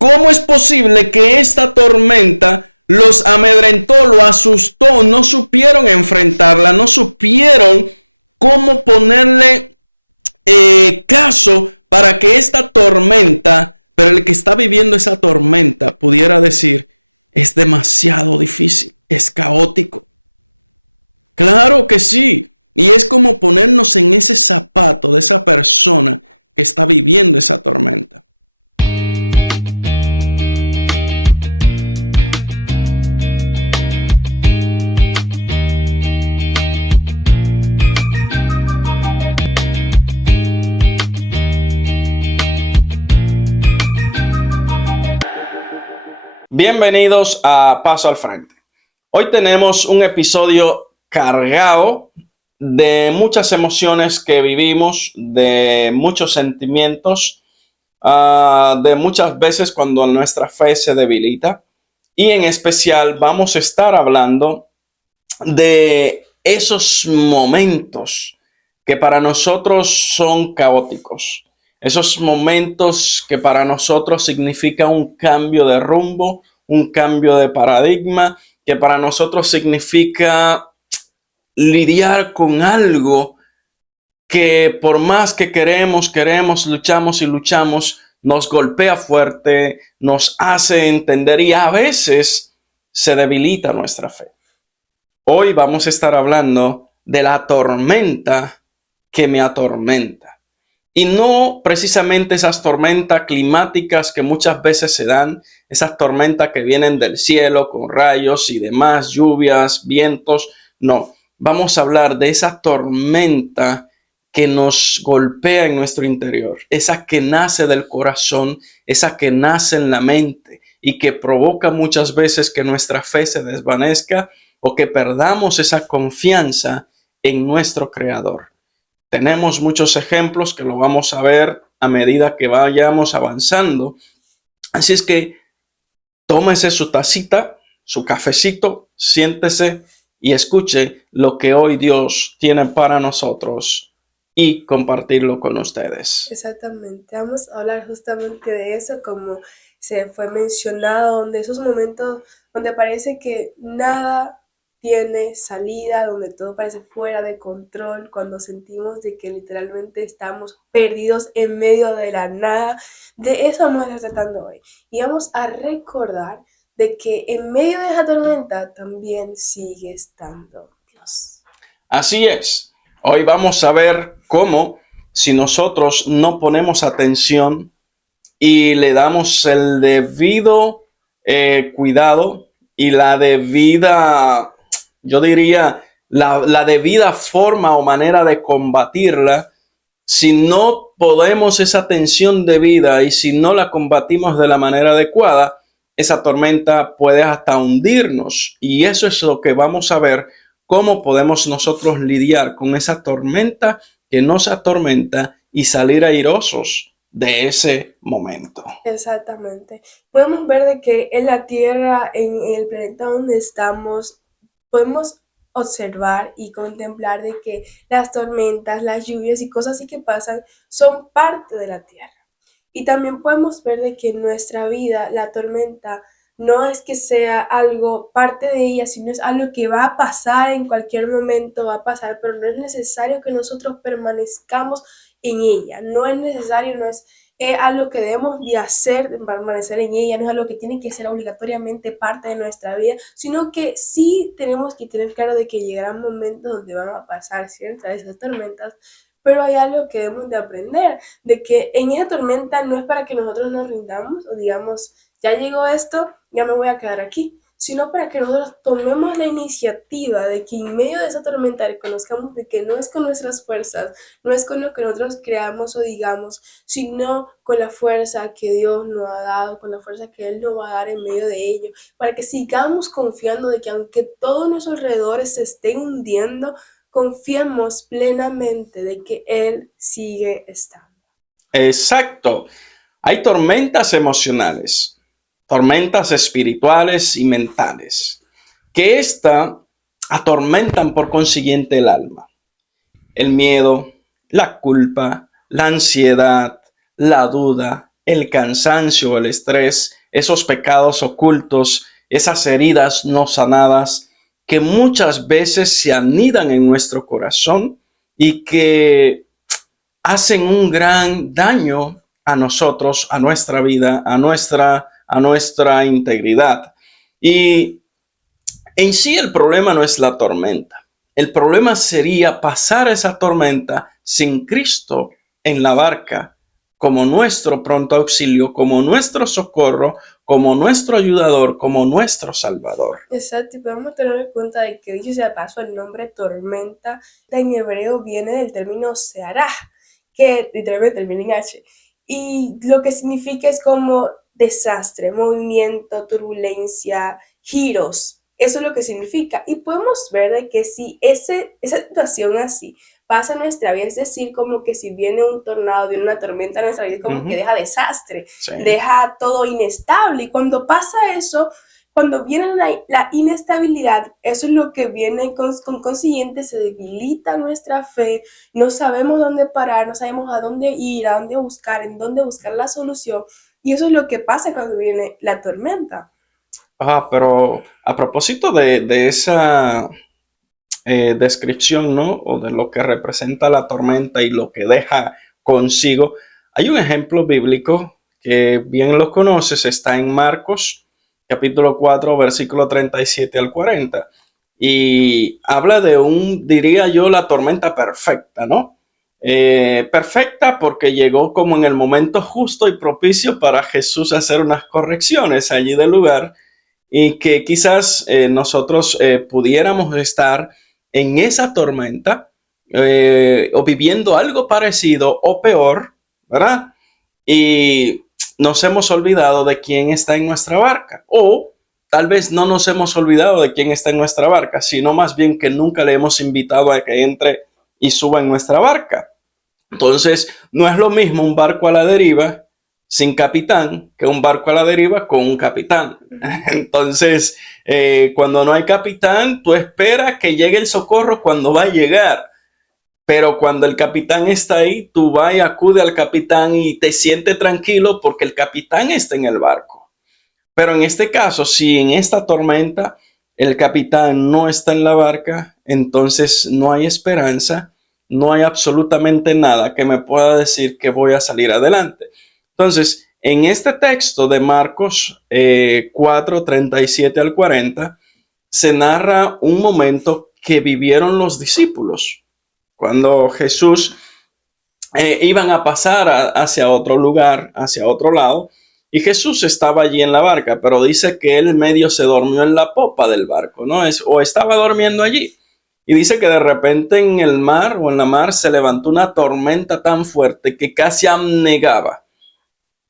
¿Cómo es posible que esta tormenta los amedrentó, lo asustó? No supieron enfrentarla, no supieron cómo ponerle caso para que esta tormenta, pero el que está viviendo esa tormenta pudiera decir, es demasiado difícil, es caótico. Claro que sí. Y es como ponernos en ese zapato de esa persona que está viviendo esa tormenta. Bienvenidos a Paso al Frente. Hoy tenemos un episodio cargado de muchas emociones que vivimos, de muchos sentimientos, de muchas veces cuando nuestra fe se debilita. Y en especial vamos a estar hablando de esos momentos que para nosotros son caóticos. Esos momentos que para nosotros significa un cambio de rumbo, un cambio de paradigma, que para nosotros significa lidiar con algo que por más que queremos, luchamos y luchamos, nos golpea fuerte, nos hace entender y a veces se debilita nuestra fe. Hoy vamos a estar hablando de la tormenta que me atormenta. Y no precisamente esas tormentas climáticas que muchas veces se dan, esas tormentas que vienen del cielo con rayos y demás, lluvias, vientos. No, vamos a hablar de esa tormenta que nos golpea en nuestro interior, esa que nace del corazón, esa que nace en la mente y que provoca muchas veces que nuestra fe se desvanezca o que perdamos esa confianza en nuestro Creador. Tenemos muchos ejemplos que lo vamos a ver a medida que vayamos avanzando. Así es que tómese su tacita, su cafecito, siéntese y escuche lo que hoy Dios tiene para nosotros y compartirlo con ustedes. Exactamente, vamos a hablar justamente de eso, como se fue mencionado, de esos momentos donde parece que nada tiene salida, donde todo parece fuera de control, cuando sentimos de que literalmente estamos perdidos en medio de la nada. De eso vamos a estar tratando hoy. Y vamos a recordar de que en medio de esa tormenta también sigue estando Dios. Así es. Hoy vamos a ver cómo si nosotros no ponemos atención y le damos el debido cuidado y la debida, yo diría, la debida forma o manera de combatirla, si no podemos esa tensión debida y si no la combatimos de la manera adecuada, esa tormenta puede hasta hundirnos. Y eso es lo que vamos a ver, cómo podemos nosotros lidiar con esa tormenta que nos atormenta y salir airosos de ese momento. Exactamente. Podemos ver de que en la Tierra, en el planeta donde estamos, podemos observar y contemplar de que las tormentas, las lluvias y cosas así que pasan son parte de la Tierra. Y también podemos ver de que en nuestra vida la tormenta no es que sea algo parte de ella, sino es algo que va a pasar en cualquier momento, va a pasar, pero no es necesario que nosotros permanezcamos en ella. No es necesario, no es algo que debemos de hacer, de permanecer en ella, no es algo que tiene que ser obligatoriamente parte de nuestra vida, sino que sí tenemos que tener claro de que llegarán momentos donde van a pasar ciertas esas tormentas, pero hay algo que debemos de aprender, de que en esa tormenta no es para que nosotros nos rindamos o digamos, ya llegó esto, ya me voy a quedar aquí, sino para que nosotros tomemos la iniciativa de que en medio de esa tormenta reconozcamos de que no es con nuestras fuerzas, no es con lo que nosotros creamos o digamos, sino con la fuerza que Dios nos ha dado, con la fuerza que Él nos va a dar en medio de ello, para que sigamos confiando de que aunque todos nuestros alrededores se estén hundiendo, confiemos plenamente de que Él sigue estando. Exacto. Hay tormentas emocionales, tormentas espirituales y mentales, que atormentan por consiguiente el alma. El miedo, la culpa, la ansiedad, la duda, el cansancio, el estrés, esos pecados ocultos, esas heridas no sanadas que muchas veces se anidan en nuestro corazón y que hacen un gran daño a nosotros, a nuestra vida, a nuestra integridad. Y en sí el problema no es la tormenta. El problema sería pasar esa tormenta sin Cristo en la barca, como nuestro pronto auxilio, como nuestro socorro, como nuestro ayudador, como nuestro salvador. Exacto, y podemos tener en cuenta de que, dicho sea de paso, el nombre tormenta en hebreo viene del término seará, que literalmente termina en H. Y lo que significa es como desastre, movimiento, turbulencia, giros. Eso es lo que significa. Y podemos ver de que si esa situación así pasa en nuestra vida, es decir, como que si viene un tornado, viene una tormenta en nuestra vida, como que deja desastre, Sí. deja todo inestable. Y cuando pasa eso, cuando viene la inestabilidad, eso es lo que viene con consiguiente, se debilita nuestra fe, no sabemos dónde parar, no sabemos a dónde ir, a dónde buscar, en dónde buscar la solución. Y eso es lo que pasa cuando viene la tormenta. Pero a propósito de esa descripción, ¿no? O de lo que representa la tormenta y lo que deja consigo, hay un ejemplo bíblico que bien lo conoces, está en Marcos, capítulo 4, versículo 37 al 40. Y habla de diría yo, la tormenta perfecta, ¿no? Perfecta porque llegó como en el momento justo y propicio para Jesús hacer unas correcciones allí del lugar y que quizás nosotros pudiéramos estar en esa tormenta o viviendo algo parecido o peor, ¿verdad? Y nos hemos olvidado de quién está en nuestra barca. O tal vez no nos hemos olvidado de quién está en nuestra barca, sino más bien que nunca le hemos invitado a que entre y suba en nuestra barca. Entonces, no es lo mismo un barco a la deriva sin capitán que un barco a la deriva con un capitán. Entonces, cuando no hay capitán, tú esperas que llegue el socorro cuando va a llegar. Pero cuando el capitán está ahí, tú vas y acude al capitán y te sientes tranquilo porque el capitán está en el barco. Pero en este caso, si en esta tormenta el capitán no está en la barca, entonces no hay esperanza, no hay absolutamente nada que me pueda decir que voy a salir adelante. Entonces, en este texto de Marcos 4, 37 al 40, se narra un momento que vivieron los discípulos cuando Jesús iban a pasar hacia otro lugar, hacia otro lado, y Jesús estaba allí en la barca, pero dice que él medio se durmió en la popa del barco, ¿no? O estaba durmiendo allí. Y dice que de repente en el mar o en la mar se levantó una tormenta tan fuerte que casi anegaba.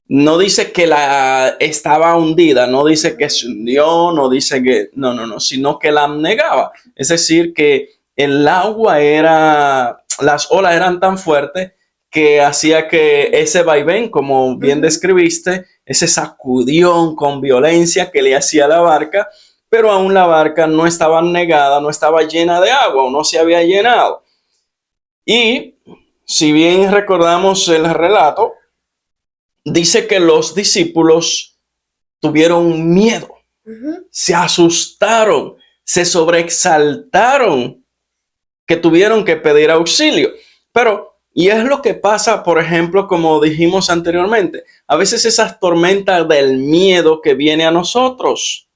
No dice que la estaba hundida, no dice que se hundió, no dice que, no, sino que la anegaba. Es decir, que el agua las olas eran tan fuertes que hacía que ese vaivén, como bien describiste, ese sacudión con violencia que le hacía a la barca, pero aún la barca no estaba anegada, no estaba llena de agua o no se había llenado. Y si bien recordamos el relato, dice que los discípulos tuvieron miedo, se asustaron, se sobreexaltaron, que tuvieron que pedir auxilio. Pero, y es lo que pasa, por ejemplo, como dijimos anteriormente, a veces esas tormentas del miedo que viene a nosotros,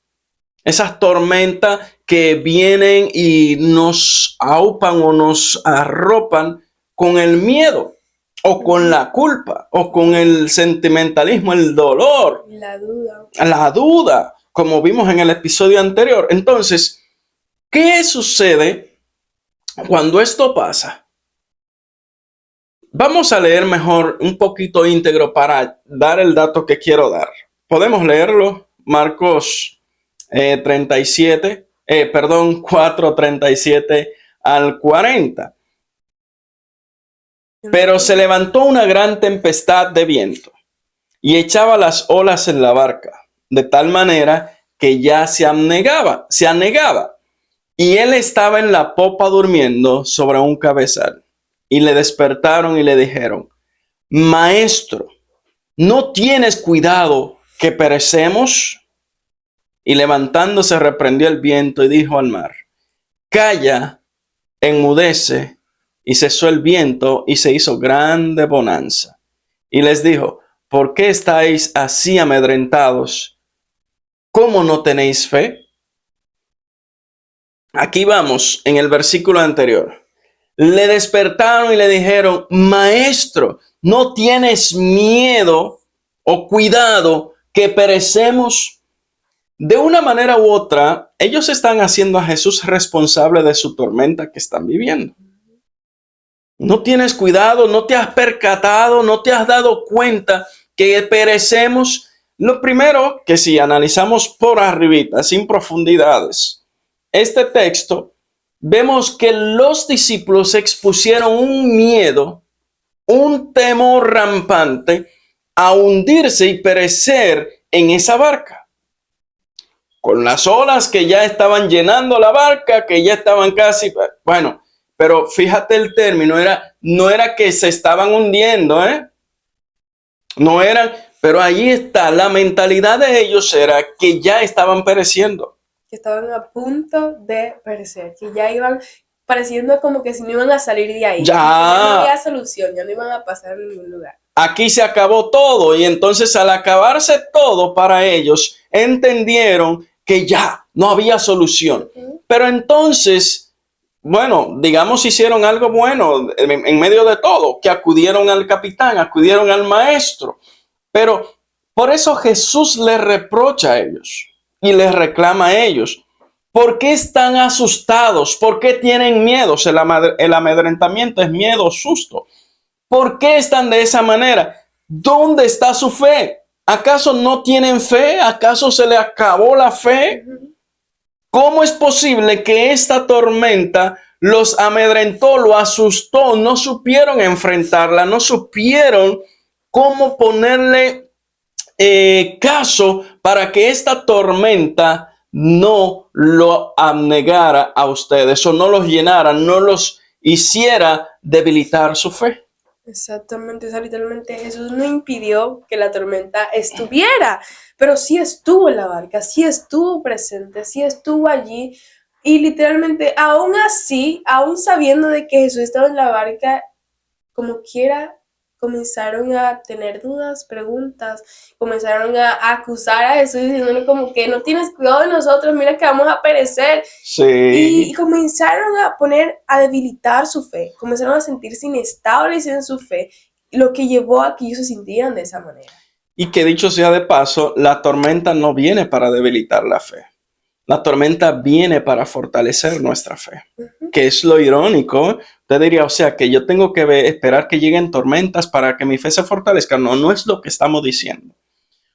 esas tormentas que vienen y nos aupan o nos arropan con el miedo, o con la culpa, o con el sentimentalismo, el dolor, la duda, como vimos en el episodio anterior. Entonces, ¿qué sucede cuando esto pasa? Vamos a leer mejor un poquito íntegro para dar el dato que quiero dar. Podemos leerlo, Marcos 4, 37 al 40. Pero se levantó una gran tempestad de viento y echaba las olas en la barca, de tal manera que ya se anegaba. Y él estaba en la popa durmiendo sobre un cabezal. Y le despertaron y le dijeron: Maestro, ¿no tienes cuidado que perecemos? Y levantándose reprendió el viento y dijo al mar: calla, enmudece. Y cesó el viento y se hizo grande bonanza. Y les dijo: ¿por qué estáis así amedrentados? ¿Cómo no tenéis fe? Aquí vamos en el versículo anterior. Le despertaron y le dijeron: maestro, ¿no tienes miedo o cuidado que perecemos? De una manera u otra, ellos están haciendo a Jesús responsable de su tormenta que están viviendo. No tienes cuidado, no te has percatado, no te has dado cuenta que perecemos. Lo primero que si analizamos por arribita, sin profundidades, este texto, vemos que los discípulos expusieron un miedo, un temor rampante a hundirse y perecer en esa barca. Con las olas que ya estaban llenando la barca, que ya estaban casi, bueno, pero fíjate el término, no era que se estaban hundiendo, no eran, pero ahí está, la mentalidad de ellos era que ya estaban pereciendo. Que estaban a punto de perecer, que ya iban pareciendo como que si no iban a salir de ahí. Ya no había solución, ya no iban a pasar en ningún lugar. Aquí se acabó todo y entonces al acabarse todo para ellos, entendieron que ya no había solución. Pero entonces, bueno, digamos hicieron algo bueno en medio de todo, que acudieron al capitán, acudieron al maestro. Pero por eso Jesús les reprocha a ellos y les reclama a ellos. ¿Por qué están asustados? ¿Por qué tienen miedo? El amedrentamiento es miedo, susto. ¿Por qué están de esa manera? ¿Dónde está su fe? ¿Acaso no tienen fe? ¿Acaso se le acabó la fe? ¿Cómo es posible que esta tormenta los amedrentó, lo asustó? No supieron enfrentarla, no supieron cómo ponerle caso para que esta tormenta no lo abnegara a ustedes o no los llenara, no los hiciera debilitar su fe. Exactamente, o sea, literalmente Jesús no impidió que la tormenta estuviera, pero sí estuvo en la barca, sí estuvo presente, sí estuvo allí. Y literalmente, aún así, aún sabiendo de que Jesús estaba en la barca, como quiera, comenzaron a tener dudas, preguntas, comenzaron a acusar a Jesús diciéndole como que no tienes cuidado de nosotros, mira que vamos a perecer. Sí. Y comenzaron a debilitar su fe, comenzaron a sentirse inestables en su fe, lo que llevó a que ellos se sintieran de esa manera. Y que dicho sea de paso, la tormenta no viene para debilitar la fe. La tormenta viene para fortalecer nuestra fe, que es lo irónico. Usted diría, o sea, que yo tengo que esperar que lleguen tormentas para que mi fe se fortalezca. No, no es lo que estamos diciendo.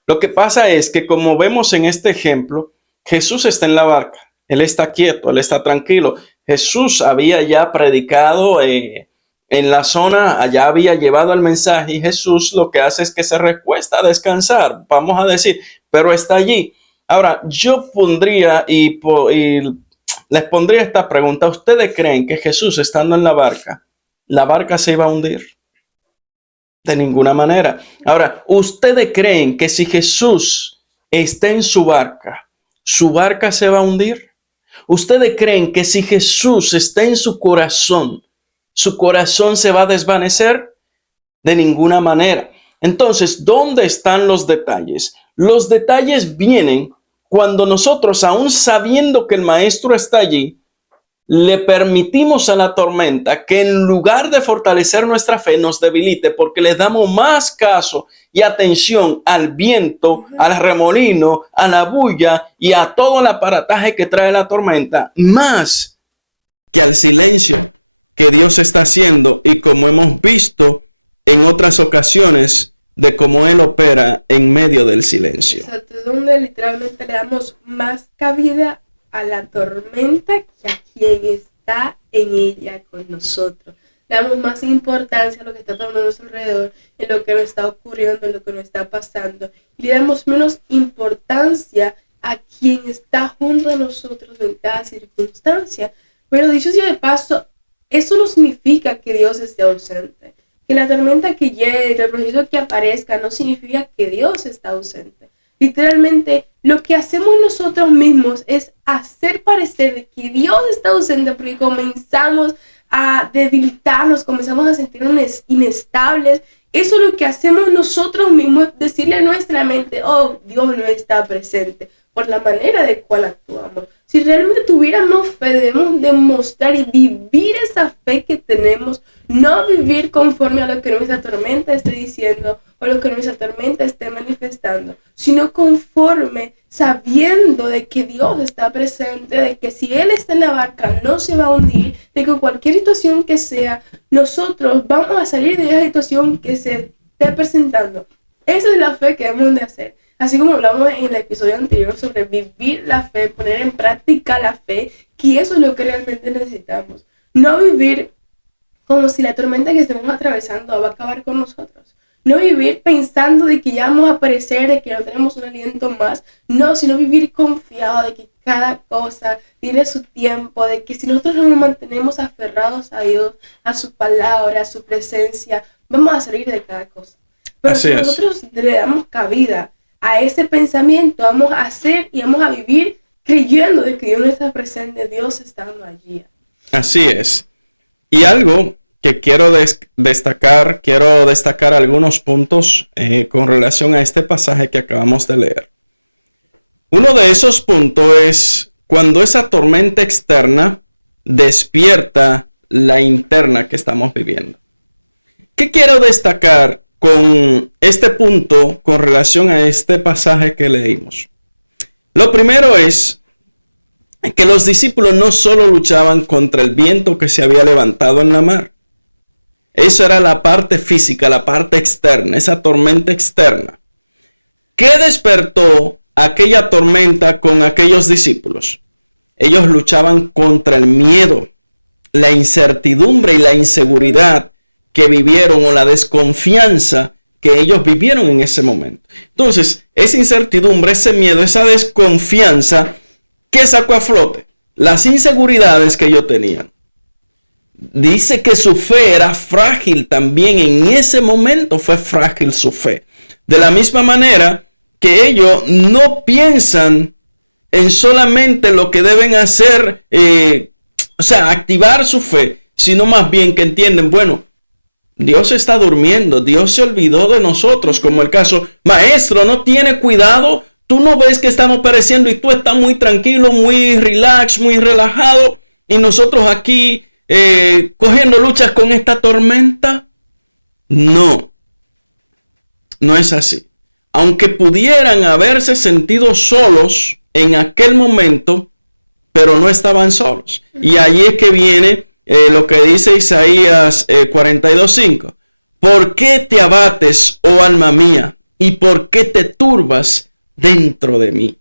Lo que pasa es que, como vemos en este ejemplo, Jesús está en la barca, Él está quieto, Él está tranquilo. Jesús había ya predicado en la zona, allá había llevado el mensaje y Jesús lo que hace es que se recuesta a descansar, vamos a decir, pero está allí. Ahora, yo pondría y les pondría esta pregunta. ¿Ustedes creen que Jesús estando en la barca se iba a hundir? De ninguna manera. Ahora, ¿ustedes creen que si Jesús está en su barca se va a hundir? ¿Ustedes creen que si Jesús está en su corazón se va a desvanecer? De ninguna manera. Entonces, ¿dónde están los detalles? Los detalles vienen cuando nosotros, aún sabiendo que el Maestro está allí, le permitimos a la tormenta que en lugar de fortalecer nuestra fe nos debilite, porque le damos más caso y atención al viento, al remolino, a la bulla y a todo el aparataje que trae la tormenta, más que al silencio que Dios está haciendo, y como hemos visto en otras ocasiones, de cómo Él opera en medio del silencio. Exacto, es donde literalmente le damos más cabida a la tormenta que a quien está en ella con nosotros. Le damos más importancia a lo que está pasando a nuestro alrededor, en lo que nos está ocurriendo, en lo que nos está pasando. Y le damos menos importancia a quien está junto a nosotros en cada circunstancia. Pero dicho sea de paso, eso no significa que Dios esté ausente, que la tormenta que llegue, que el proceso que aparezca, no significa que Dios está ausente. Literalmente, lo que hacemos nosotros mismos es hacer parecer que Dios está ausente, porque comenzamos a debilitarnos, comenzamos a sentirnos inestables. Eso es lo que hacemos nosotros mismos, decirle a nuestra mente, oh, Dios no está presente, por la manera de cual actuamos. Si realmente tuviéramos fe, debemos demostrar y vivir esa fe que tenemos, no vivir conforme a lo que nuestra tormenta esté diciendo o lo que nuestra tormenta esté manifestando, sino conforme, sabiendo de que Dios está presente, de que si Él está en la barca no se va a hundir, de que cualquier situación que sea, nosotros vamos a salir de esa situación que se esté presentando. Esa es la fe que debemos de hacer. Así como hablamos en el episodio anterior sobre vivir la fe, poner en práctica la fe, que eso es lo que realmente necesitamos. No vivir como si la tormenta que estemos atravesando va a acabar con nosotros. No vivir pensando de que ya vamos a aparecer, de que no tenemos un aliento más. No, sino vivir confiado de que cada cosa tiene su tiempo, de que si nosotros nos mantenemos aferrados a Dios, a su palabra, a su presencia, vamos a salir de cada cosa. Pero si nosotros le damos cabida a ese pensamiento, vamos a hacer y vamos a vivir creyendo de que Dios no está presente, Dios estando allí. Así es. Y algo que quiero destacar algunos puntos con relación a este pasaje que acabamos de leer. Uno de esos puntos es cuando esa tormenta externa despierta la interna que estamos viviendo. ¿Qué quiero destacar con este punto con relación a este pasaje que leímos? Lo primero es que los discípulos no solo luchaban contra el viento que se había levantado en la mar. Eso era la parte física, la parte externa, esa tormenta externa. ¿Qué despertó aquella tormenta con aquellos discípulos? Ellos luchaban contra el miedo, la incertidumbre y la inseguridad que vivieron, o la desconfianza que ellos vivieron en ese momento. Entonces, esa incertidumbre, ese miedo, esa desconfianza, ¿qué sacó a flote? Las inseguridades que ellos tenían. Dice que su fe era frágil también. En ese momento fue frágil su fe. De la misma manera que ellos no piensan en solamente lo que deben hacer, activar su fe, sino más bien que entienden, bueno, Dios está durmiendo, Dios se olvidó de nosotros, como el caso, maestro, no tiene cuidado, tú no ves que estamos pereciendo y tú estás muy tranquilo, muy relax, muy relajado, y nosotros aquí cogiendo luchas con esta tormenta. No, no es así. Aunque pudieran haberse sentido solos en aquel momento, pero no estaban solos. Y allí es que viene lo que dice Isaías 42:5. ¿Por qué te abates, oh alma mía? ¿Y por qué te turbas dentro de mí?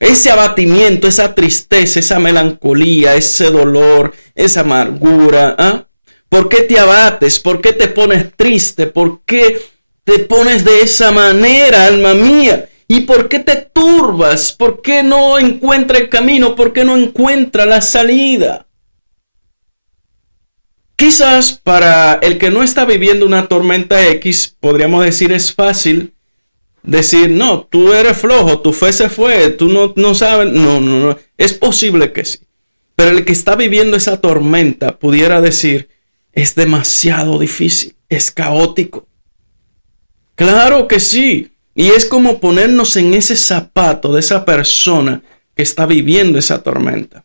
Ese abatimiento, esa tristeza, esa melancolía, ese dolor, esa amargura. ¿Por qué te abates? ¿Por qué te pones triste? ¿Por qué te pones de esa manera, alma mía? ¿Y por qué te turbas? ¿Por qué no encuentra el camino? ¿Por qué no encuentra la salida? Quizás para el que no está viviendo una tormenta X, podríamos decir, es fácil decir, no, tú eres flojo, tu fe se fue, tú no sabes. No. Es posible que sí. Pero el que está viviendo esa tormenta pudiera decir, es demasiado difícil, es caótico. Claro que sí. Y es como ponernos en ese zapato de esa persona que está viviendo esa tormenta.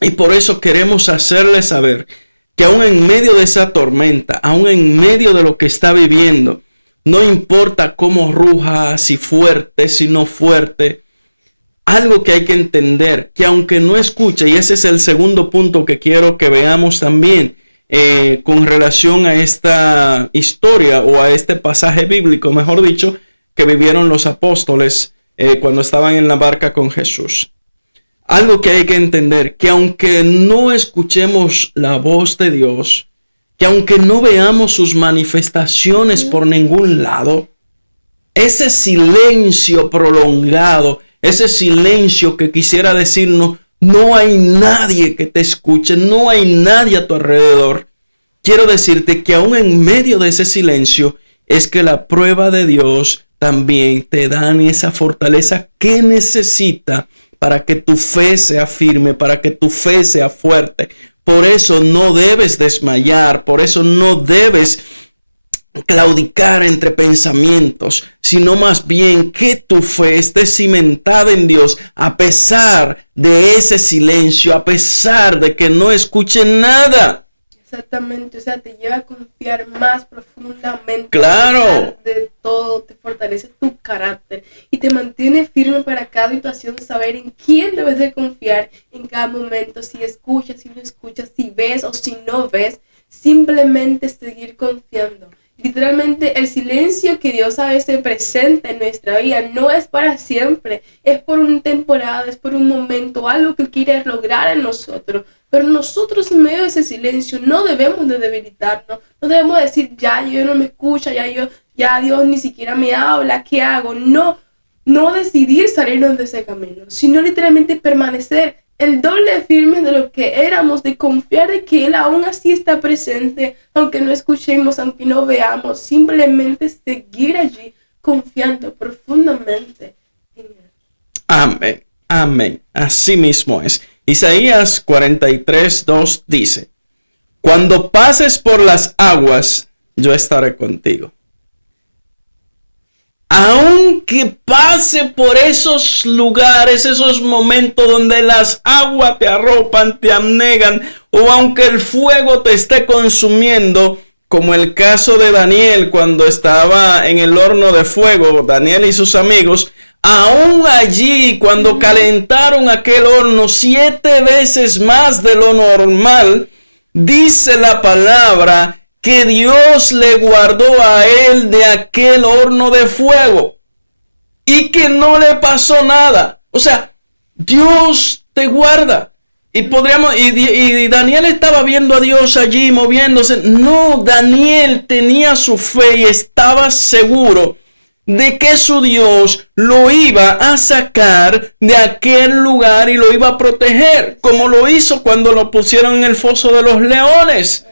Y por eso queremos hacerle saber que aún en medio de esa tormenta, aún en medio de lo que está viviendo, no importa cómo ruja, si fuerte, si no fuerte, algo que hay que entender, que aunque no escuche, y ese es el segundo punto que quiero que veamos también con relación a esta historia o a este pasaje bíblico, mejor dicho, que vivieron los apóstoles cuando estaban en la barca con Jesús. Algo que hay que entender, que aunque no escuchemos la voz de Dios, que aunque no veamos sus manifestaciones por ningún lado, ese silencio prolongado, ese silencio que quisiera decirnos, no hay nadie que te escuche, no hay nadie a tu alrededor, quiero decirte que aún en medio de ese silencio es que la prueba de Dios también te dan esa fortaleza que necesita para que tu fe sea firme, para que tu fe sea fuerte. Por eso no debes desmayar, por eso no debes claudicar entre pensamientos, sino más bien que tu fe esté cimentada en Dios a pesar de ese silencio, a pesar de que no escuchen nada. Exactamente, o sea, te lleva a confiar más profundamente. Claro. A pesar de todo, te fortalece tu carácter y te mantiene firme para cada situación, saber en quién debes de confiar en cada momento, si escuchas, si no escuchas, si ves o si no ves, simplemente seguir confiando. Literalmente el silencio que Dios a veces presenta en nuestra vida no es para siempre, es por una temporada, es por un momento, algo que quiere lograr en nosotros. Pero nosotros en medio de ese silencio no debemos de debilitarnos, no debemos decir ya Dios no me escucha, ya Dios ni siquiera me habla, ¿qué hago? No decidir salirnos de ese camino, sino literalmente permanecer el doble firme de lo que éramos, de confiar de que Él aún así está presente, aunque no escuchemos, aunque no veamos, simplemente seguir allí confiando profundamente en Él. Amén, amén, así mismo es. Isaías 43:2 dice: cuando pases por las aguas, yo estaré contigo. Aunque pase por esos lugares, esos momentos donde las aguas te arropan, te anegan, o aunque el fuego te esté consumiendo, como el caso de Daniel cuando estaba en el horno de fuego, Daniel y sus amigos, aún allí cuando calentaron aquel horno 7 veces más de lo normal, dice la palabra que Dios le guardó a él de aquel horno de fuego y que no le pasó nada. O sea, Dios te guarda. Y Daniel estaba viendo a Dios allí moviéndose. No, Daniel tenía su fe y estaba seguro de que su Dios lo iba a sacar de aquel lugar y lo iba a proteger, como lo hizo cuando lo pusieron en el foso de los leones.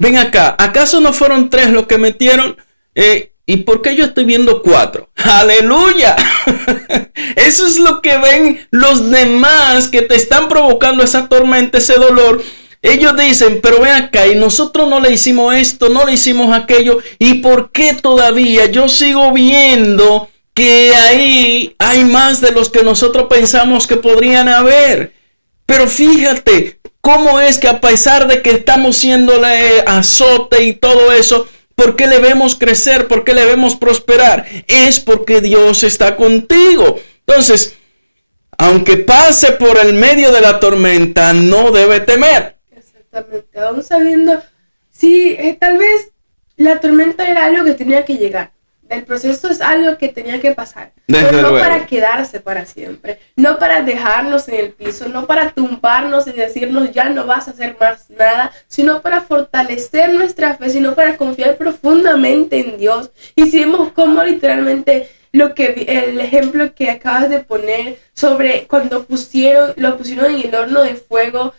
Ven acá, ¿acaso no fueron 3 los que metieron? ¿Y por qué yo estoy viendo 4? ¡Aleluya! Eso es lo que ven los demás que te están provocando esa tormenta, ese dolor. Ellos dicen, pero ven acá, y nosotros no le hicimos esto, no le hicimos aquello. ¿Y por qué todavía yo sigo viendo que ahí hay más de los que nosotros pensamos que podrían haber? Pero fíjate, ¿cómo es que a pesar de que estamos haciéndole azote y todo eso, ¿por qué le vemos crecer? ¿Por qué le vemos prosperar? Es porque Dios está contigo. Entonces, aunque pase por el medio de la tormenta, no debe temer. Exactamente, aún sabiendo, sí, tal vez la tormenta era algo que tenía que llegar. El proceso es algo que tenía que pasar, pero no luego para quedarse para siempre, no para dejarnos en el piso, no para tumbarnos y decirnos ya no vas a hacer más nada, sino para fortalecer nuestra fe, sino para confiar profundamente en Dios. Y si vemos cómo literalmente el ejemplo que acabas de poner sobre cuando lo pusieron en el horno de fuego,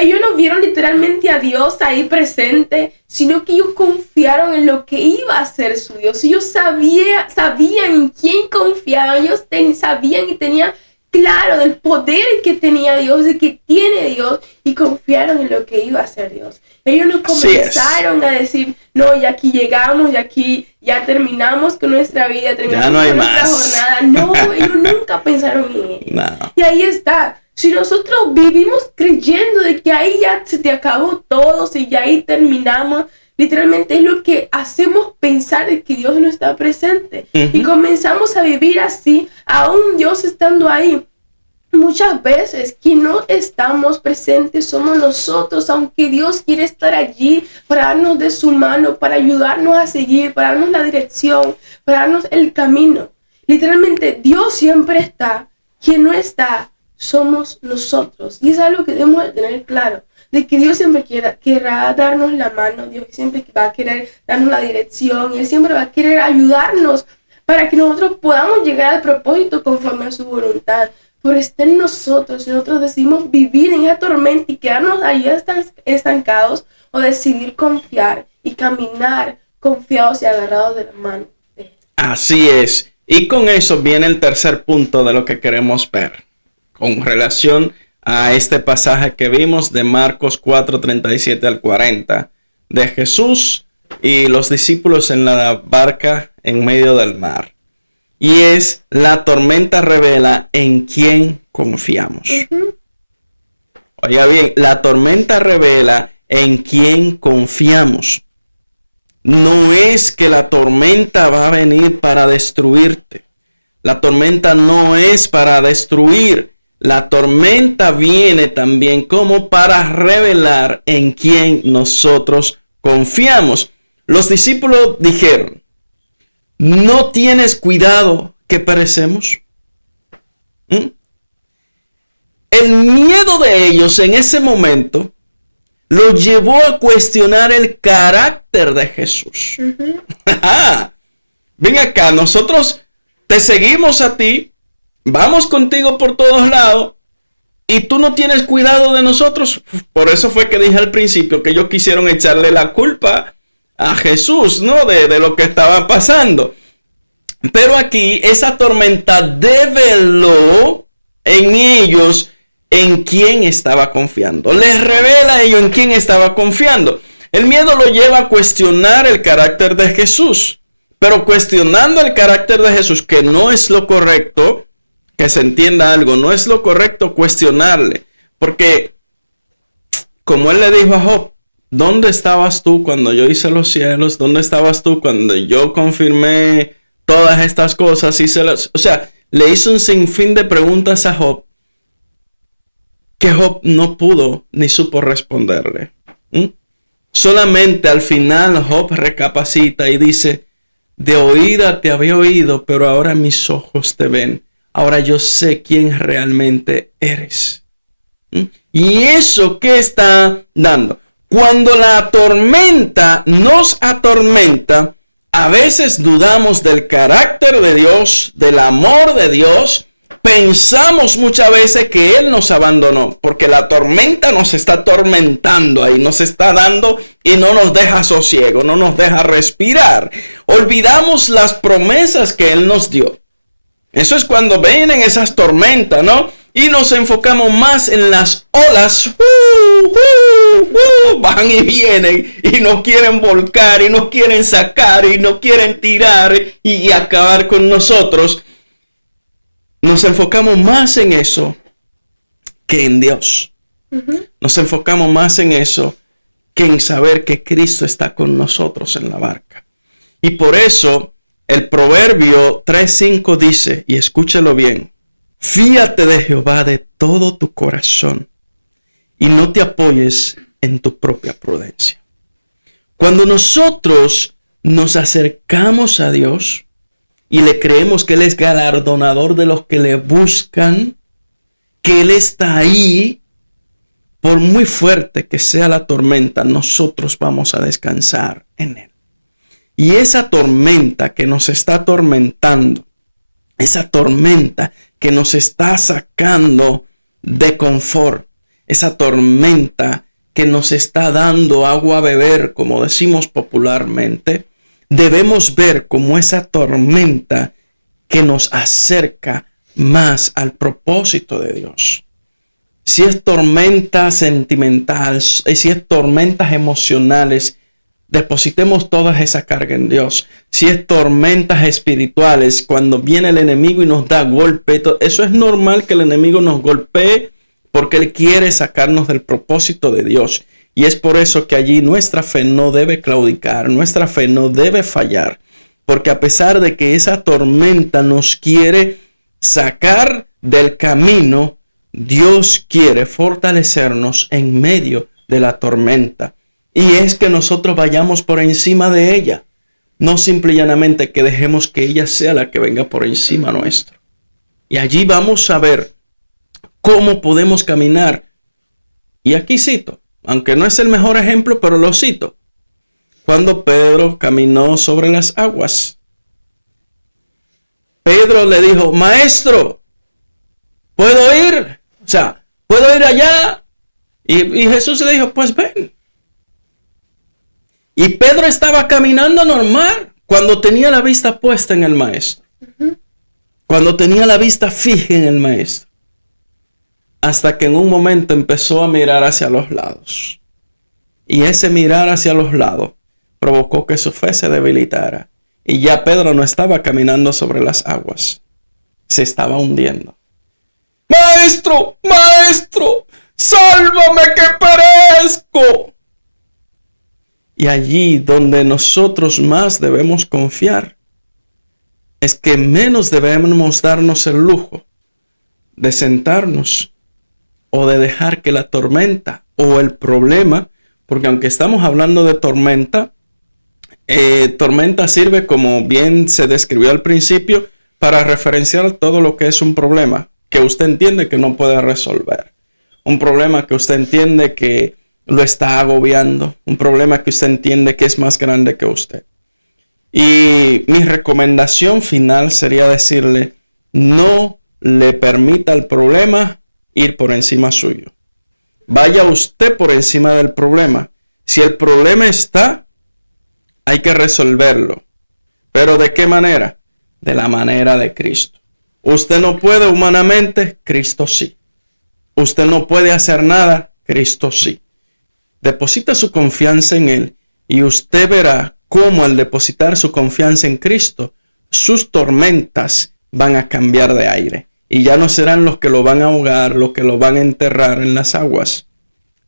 ellos no vieron literalmente a Dios ahí presente, sino que ellos confiaron en lo que iba a ser su Dios. Ellos sabían en quién confiaban, ellos sabían y tenían claro del poder que tenía Dios, de que tiene Dios, y confiaron en lo que iba a ser Dios. Ellos no comenzaron a decir, no, ya aquí llegamos, ya aquí ya terminamos con nuestra vida, terminamos con nuestra jornada. No, ellos nunca pensaron en ello. No. Y ahí está. Si nosotros vivimos creyendo de que ahí ya se te acabó todo, si ya ahí terminamos, literalmente es lo que hacemos pensar de que Dios no está presente. Y comenzamos a vivir así, aún Dios estando ahí. Muchas veces quien no estamos presentes somos nosotros, aunque Dios quiere estar allí para darnos de su mano, para ayudarnos a seguir, para darnos la dirección, para darnos el camino. Literalmente Dios siempre está, quien no está somos nosotros, y es algo que debemos de tener claro, de que Dios siempre querrá darnos la mano, Dios siempre va a querer darnos la dirección, y Él siempre va a querer ayudarnos para que nosotros podamos llegar al propósito conforme a su voluntad. Pero está en nosotros, si nosotros decidimos vivir en esa tormenta y quedarnos ahí estancados, o decidir confiar y caminar confiados y agarrados de la mano de Jesús. Así es. Y con eso viene el tercer punto de lo que queremos ver, con relación a este pasaje que vimos de Marcos 4:37 al 40, de Jesús y los discípulos en la barca en medio del mar. Y es: la tormenta revela en quién confiamos. Oiga bien, la tormenta revela en quién confiamos. No es que la tormenta va a venir para destruirte. La tormenta no es para destruir. La tormenta viene también como para revelar en quién nosotros confiamos. Los discípulos dijeron: ¿no tienes cuidado que perecemos? El miedo de ellos en ese momento los llevó a cuestionar el carácter de Jesús. Ven acá, nosotros te seguimos a ti, vamos contigo por todos lados, y tú no tienes cuidado de nosotros. Por eso fue que dije al principio que ellos quisieron echarle la culpa a Jesús, ¿no? De lo que estaba pasando. Pero aquí esa tormenta develó en ellos en quién estaba confiando. Les revela a ellos en quién estaba confiando. El miedo lo lleva a cuestionar el carácter de Jesús. Pero cuestionando el carácter de Jesús, que no es lo correcto, que se entienda algo, no es lo correcto cuestionarle. Porque, como él le dijo a Job: ¿dónde estabas tú cuando yo hice los cielos? ¿Dónde estabas tú cuando yo confirmé todas estas cosas? O sea, le hizo un sinfín de preguntas a Job que Job no pudo ni supo responderle. Solamente al final Job recapacita y dice: de oída te había oído, pero ahora mis ojos te ven. Ahora yo sé quién realmente eres. ¿Y eso qué está dando? Cuando la tormenta nos atormenta, a veces dudamos del carácter de Dios, del amor de Dios. Pensamos muchas veces que Él nos abandonó, porque la tormenta nos está atormentando ahí, nos está dando y no nos deja sosiego, no nos deja respirar. Olvidamos las promesas que Él nos dio. Eso es cuando vienen esas tormentas, ¿no? Y nos enfocamos más en las olas. Van y vienen y nos quieren volcar y nos quieren sacar y nos quieren tirar y acabar con nosotros. Nos enfocamos más en eso que en Dios. Nos enfocamos más en eso que en saber que Cristo está con nosotros en la barca. Y por eso el Proverbio 3:5 dice, y escúchelo bien: fíate de Jehová de todo tu corazón y no te apoyes en tu propia prudencia. Cuando nosotros nos acercamos a Dios y le creemos que Él es galardonador de los que le buscan, que Él está ahí, por muy fuerte que sea la tormenta, nosotros vamos a descansar en Él. Y esa tormenta que nos está atormentando, esa tormenta que nos está sacando de confort, esa tormenta que nos está dando agua a beber, como decimos popularmente, debemos ver como esa tormenta que nos acerca más al propósito de Dios. Si es tormenta sentimental, si es tormentas emocionales, depositemos toda esa carga en Dios. Si es tormentas espirituales, cuando viene el enemigo y nos da golpe, eso es normal que el enemigo nos golpee porque Él quiere sacarnos del propósito de Dios. Y es por eso que allí nuestra fe no debe claudicar, nuestra fe no debe fallar. Porque a pesar de que esa tormenta nos quiere sacar del camino, Dios quiere fortalecernos en medio de la tormenta. Y es que nosotros vayamos por encima de ella. No simple y llanamente que dejemos que ella sea la que venga por encima nuestro. Y allí vamos a ver cómo podemos caminar. Y aquí cito, aunque no es el mejor ejemplo, pero lo cito. Cuando Pedro caminó sobre las aguas, Pedro le dijo: maestro, ¿puedo ir? O sea, ¿puedo ir allá? Y Jesús le dijo: pues ven. Y Pedro estaba caminando normal cuando tenía la vista puesta en el maestro. Cuando tenía la vista fija en el maestro. Hasta que en un momento empezó a mirar hacia los lados. Y ese mirar hacia los lados provocó que su fe se debilitara. Y ya Pedro no estaba caminando sobre las aguas. Se estaba hundiendo. ¡Maestro! ¡Maestro! ¡Sálvame que perezco! Y allí donde nosotros más debemos confiar, es que menos debemos darnos el lujo de sentarnos o de dejar que la tormenta o el problema, porque aunque estamos hablando de tormenta, tormenta sirve, como bien se describió al principio, para referenciar todo lo que es un problema que usted entiende que no puede resolver. Un problema que usted entiende que lo está agobiando. Un problema que usted entiende que es más grande que usted. Y mi recomendación final sería decirle, no le permita al problema ir por encima suyo. Vaya usted por encima del problema. Si el problema está, hay que resolverlo. ¿Pero de qué manera? De la manera de Cristo. Usted no puede humanamente, Cristo sí. Usted no puede hacer nada, Cristo sí. Deposita su confianza en Él y usted verá cómo al depositar su confianza en Cristo, sus tormentas van a cambiar de aire. Y ya no serán los que lo van a ahogar, los que lo van a enterrar en las aguas.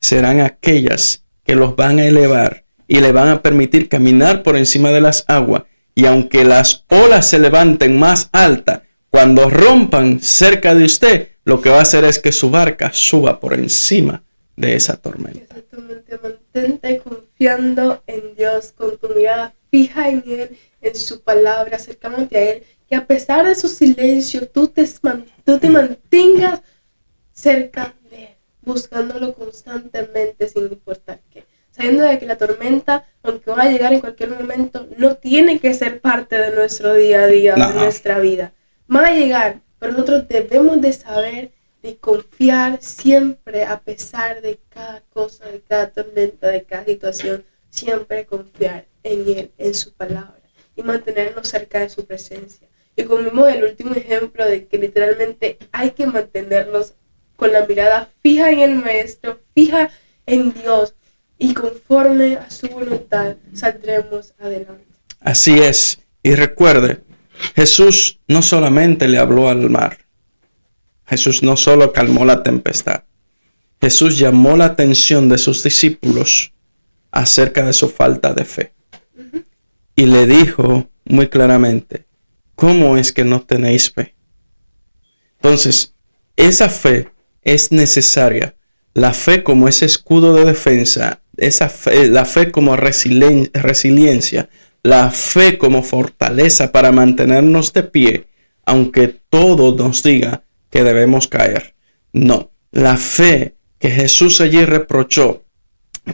Serán aquellas que los van a elevar y le van a permitir caminar por encima de las aguas. Y aunque las olas se levanten más alta, cuando rompan cerca de usted, lo que va a hacer es que su barca suba por encima de esa tormenta. Exactamente, mantente confiando en Dios, con tu mirada fija en Él, en su palabra, acercándote a Él, que a pesar de su silencio, tú te mantengas cerca de Él, buscándolo constantemente sin importar qué. Sabiendo de que la tormenta, aunque va a llegar en cualquier momento, no tiene que ser parte de nuestro día a día, de nuestra vida. Va a llegar, pero nosotros debemos de saber de confiar siempre, a pesar de cada cosa, de cada tormenta, de cada situación, siempre confiar en Él, en su palabra y mantenernos cerca de su presencia. Y como vimos el último ejemplo de que literalmente hay que mantenernos con la mirada fija en el Maestro, fija en Dios, y conforme a su voluntad saldremos adelante. Así es. Y recuerde, Jesús no solamente le habló al mar. Jesús no solo calmó la tempestad. Jesús llamó la atención de sus discípulos acerca de su falta de fe. Y le dijo muy claramente, ¿cómo es que no tenéis fe? Entonces, esa fe es necesaria. La fe como ese escudo de defensa, la fe como resiliencia, la fe como fortaleza para mantenernos de pie, aunque todo nos diga que debemos caer. No, la fe que Jesús allí reprochó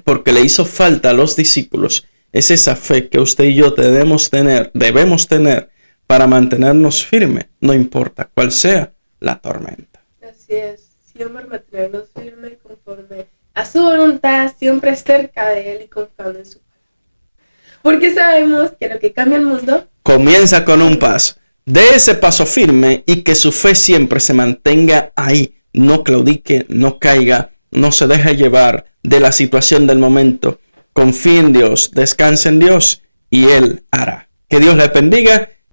porque le hizo falta a los discípulos es esa fe que usted y yo debemos tener para mantenernos firmes, no importa cuál sea la tormenta. Así es, siempre mantenernos firmes conforme a su voluntad, siempre cerca de Él y confiando en su palabra. Porque sabemos que lo que cambia el mundo comienza con un paso. Dé ese paso firme y que su fe siempre se mantenga ahí. No claudique, no caiga, no se deje llevar de la situación del momento. Confíe en Dios, descanse en Dios y Él hará. Que Dios les bendiga